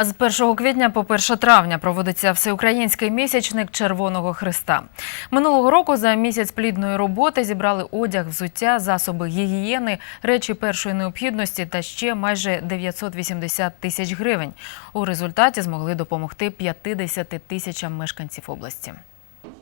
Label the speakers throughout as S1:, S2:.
S1: З 1 квітня по 1 травня проводиться всеукраїнський місячник Червоного Христа. Минулого року за місяць плідної роботи зібрали одяг, взуття, засоби гігієни, речі першої необхідності та ще майже 980 тисяч гривень. У результаті змогли допомогти 50 тисячам мешканців області.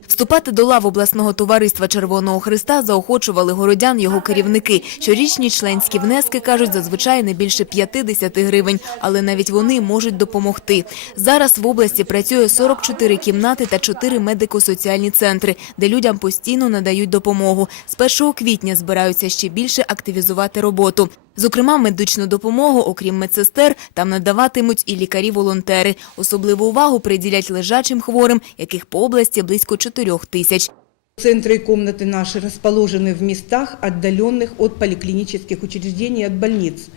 S2: Вступати до лав обласного товариства Червоного Христа заохочували городян його керівники. Щорічні членські внески, кажуть, зазвичай не більше 50 гривень, але навіть вони можуть допомогти. Зараз в області працює 44 кімнати та 4 медико-соціальні центри, де людям постійно надають допомогу. З 1 квітня збираються ще більше активізувати роботу. Зокрема, медичну допомогу, окрім медсестер, там надаватимуть і лікарі-волонтери. Особливу увагу приділять лежачим хворим, яких по області близько 4 тисяч.
S3: Центры и комнаты наши расположены в местах, отдаленных от поликлинических учреждений, от больниц.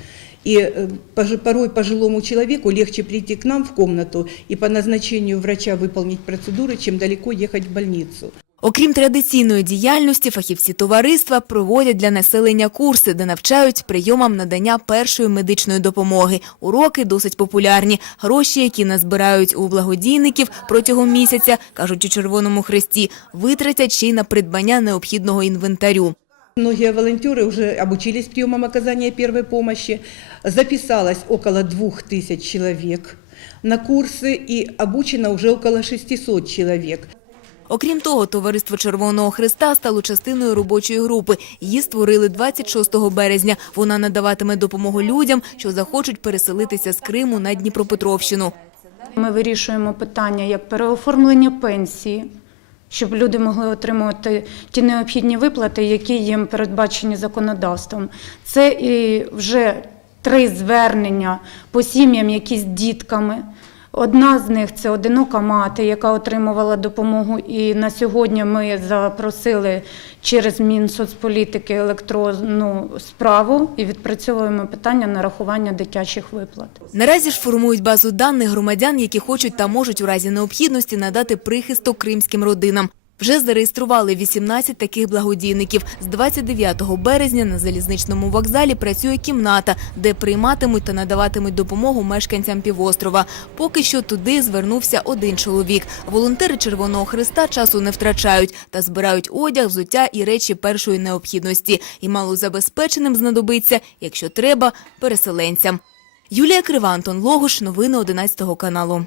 S3: И э, пож- порой пожилому человеку легче прийти к нам в комнату и по назначению врача выполнить процедуры, чем далеко ехать в больницу.
S2: Окрім традиційної діяльності, фахівці товариства проводять для населення курси, де навчають прийомам надання першої медичної допомоги. Уроки досить популярні. Гроші, які назбирають у благодійників протягом місяця, кажуть у Червоному Хресті, витратять ще й на придбання необхідного інвентарю.
S3: Многие волонтеры уже обучились приемам оказания первой помощи. Записалось около 2000 человек на курсы и обучено уже около 600 человек.
S2: Окрім того, товариство Червоного Христа стало частиною робочої групи. Її створили 26 березня. Вона надаватиме допомогу людям, що захочуть переселитися з Криму на Дніпропетровщину.
S4: Ми вирішуємо питання як переоформлення пенсії, щоб люди могли отримувати ті необхідні виплати, які їм передбачені законодавством. Це і вже три звернення по сім'ям, які з дітками. Одна з них це одинока мати, яка отримувала допомогу. І на сьогодні ми запросили через Мінсоцполітики електронну справу і відпрацьовуємо питання нарахування дитячих виплат.
S2: Наразі ж формують базу даних громадян, які хочуть та можуть у разі необхідності надати прихисток кримським родинам. Вже зареєстрували 18 таких благодійників. З 29 березня на залізничному вокзалі працює кімната, де прийматимуть та надаватимуть допомогу мешканцям півострова. Поки що туди звернувся один чоловік. Волонтери Червоного Христа часу не втрачають та збирають одяг, взуття і речі першої необхідності. І малозабезпеченим знадобиться, якщо треба, переселенцям. Юлія Крива, Антон Логуш. Новини 11 каналу.